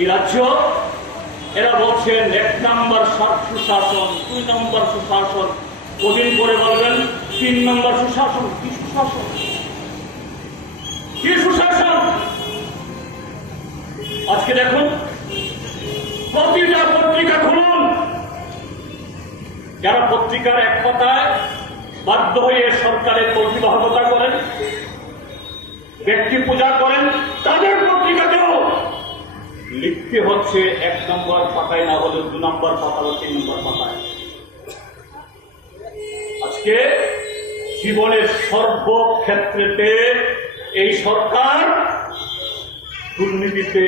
এই রাজ্য এরা বলছেন 1 নম্বর সুশাসন, 2 নম্বর সুশাসন, কদিন পরে বলবেন 3 নম্বর সুশাসন। কি সুশাসন? কি সুশাসন? আজকে দেখুন প্রতিটা পত্রিকা খুলুন, যারা পত্রিকার এক কথায় বাধ্য হয়ে সরকারের প্রতিবাহকতা করেন, ব্যক্তি পূজা করেন, তাদের পত্রিকাতেও লিখতে হচ্ছে 1 নম্বর পাতায়, না হলে 2 নম্বর পাতা, 3 নম্বর পাতায়। আজকে জীবনের সর্বক্ষেত্রেতে এই সরকার দুর্নীতিতে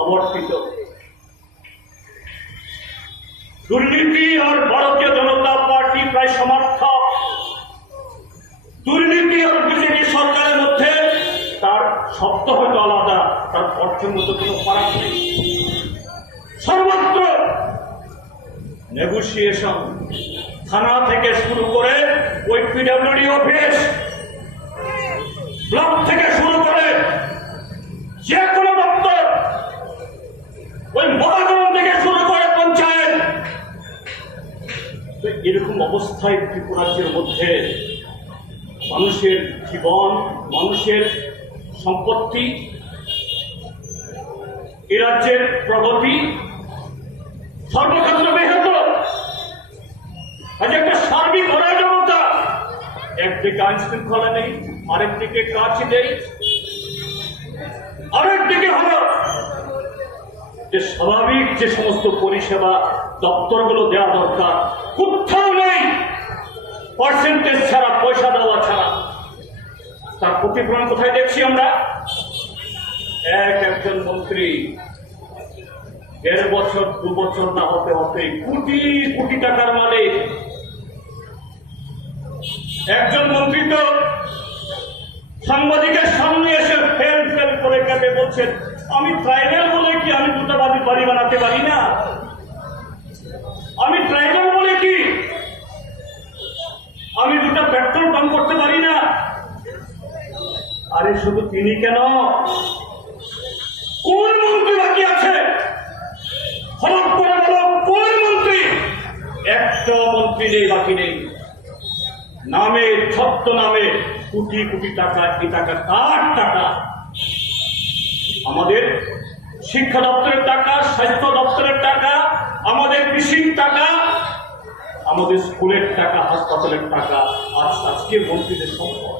আবর্তিত। দুর্নীতি আর ভারতীয় জনতা পার্টি প্রায় সমর্থক। দুর্নীতি আর বিজেপি সরকারের মধ্যে তার শব্দ হয়তো আলাদা, তার অর্থের মধ্যে কোনো ফারাক নেই। সর্বত্র নেগোসিয়েশন, থানা থেকে শুরু করে ওই পিডব্লিউডি অফিস, ব্লক থেকে শুরু করে যে কোনো দপ্তর, ওই মহাগণ থেকে শুরু করে পঞ্চায়েত, এরকম অবস্থায় ত্রিপুরাজ্যের মধ্যে মানুষের জীবন, মানুষের সম্পত্তি, এ রাজ্যের প্রগতি সর্বক্ষেত্রে ব্যাহত। আজ একটা সার্বিক অরাজকতা, একদিকে আইন শৃঙ্খলা নেই, আরেকদিকে কাজ নেই, আরেকদিকে হলো যে স্বাভাবিক যে সমস্ত পরিষেবা দপ্তরগুলো দেওয়া দরকার কোথাও নেই, পার্সেন্টেজ ছাড়া, পয়সা দেওয়া ছাড়া। তার প্রতিফলন কোথায় দেখছি আমরা? একজন মন্ত্রী 1.5 বছর 2 বছর না হতে হতে কোটি কোটি টাকার মালিক। একজন মন্ত্রী তো সাংবাদিকের সামনে এসে ফেল করে কেটে বলছেন, আমি ট্রাইবাল বলে কি আমি 2টা বাড়ি বানাতে পারি না? আমি ট্রাইবাল বলে কি আমি 2টা পেট্রোল পাম্প করতে পারি না? আরে শুধু তিনি কেন, কোন মন্ত্রী বাকি আছে? হলক করে বলো, কোন মন্ত্রী? একটা মন্ত্রী নেই, বাকি নেই। নামে, ছদ্ম নামে কোটি কোটি টাকা, এই টাকা কার টাকা? আমাদের শিক্ষা দপ্তরের টাকা, স্বাস্থ্য দপ্তরের টাকা, আমাদের কৃষির টাকা, আমাদের স্কুলের টাকা, হাসপাতালের টাকা, আজকে মন্ত্রীদের সম্পদ।